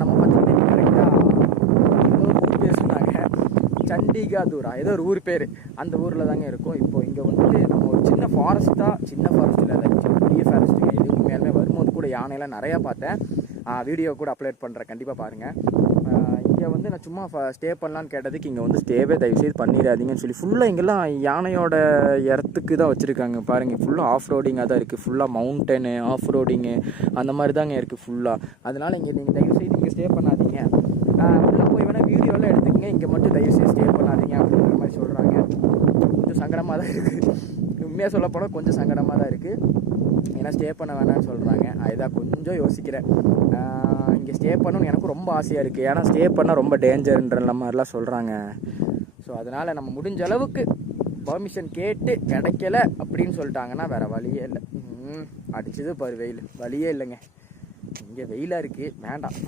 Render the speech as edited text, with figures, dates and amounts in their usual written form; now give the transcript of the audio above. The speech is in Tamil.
நம்ம பார்த்திங்கன்னா கரெக்டாக ஏதோ ஒரு ஊர் பேர் சொன்னாங்க, சண்டிகாதூரா ஏதோ ஒரு ஊர் பேர், அந்த ஊரில் தாங்க இருக்கும். இப்போ இங்கே வந்துட்டு நம்ம ஒரு சின்ன ஃபாரஸ்ட் இல்லை பெரிய ஃபாரஸ்ட்டுங்க இது. உண்மையாலுமே வரும்போது கூட யானையெல்லாம் நிறையா பார்த்தேன். வீடியோ கூட அப்லோட் பண்ணுறேன், கண்டிப்பாக பாருங்கள். இங்கே வந்து நான் சும்மா ஸ்டே பண்ணலான்னு கேட்டதுக்கு இங்கே வந்து ஸ்டேவே தயவுசெய்து பண்ணிடாதீங்கன்னு சொல்லி ஃபுல்லாக இங்கெல்லாம் யானையோட இடத்துக்கு தான் வச்சுருக்காங்க பாருங்கள். ஃபுல்லாக ஆஃப் ரோடிங்காக தான் இருக்குது, ஃபுல்லாக மவுண்டனு ஆஃப் ரோடிங்கு அந்த மாதிரி தாங்க இருக்குது ஃபுல்லாக. அதனால் இங்கே நீங்கள் தயவுசெய்து இங்கே ஸ்டே பண்ணாதீங்க, உள்ளே போய் வேணால் வீடியோலாம் எடுத்துக்கங்க, இங்கே மட்டும் தயவுசெய்து ஸ்டே பண்ணாதீங்க அப்படின்ற மாதிரி சொல்கிறாங்க. கொஞ்சம் சங்கடமாக தான் இருக்குது, உண்மையாக சொல்ல போனால் கொஞ்சம் சங்கடமாக தான் இருக்குது. ஏன்னா ஸ்டே பண்ண வேணாம்னு சொல்கிறாங்க. அதுதான் கொஞ்சம் யோசிக்கிறேன். இங்கே ஸ்டே பண்ணணும்னு எனக்கும் ரொம்ப ஆசையாக இருக்குது. ஏன்னா ஸ்டே பண்ணால் ரொம்ப டேஞ்சர்ன்ற மாதிரிலாம் சொல்கிறாங்க. ஸோ அதனால் நம்ம முடிஞ்ச அளவுக்கு பர்மிஷன் கேட்டு கிடைக்கல அப்படின்னு சொல்லிட்டாங்கன்னா வேறு வழியே இல்லை. அடிச்சது பாரு வெயில், வழியே இல்லைங்க. இங்கே வெயிலாக இருக்குது, வேண்டாம்.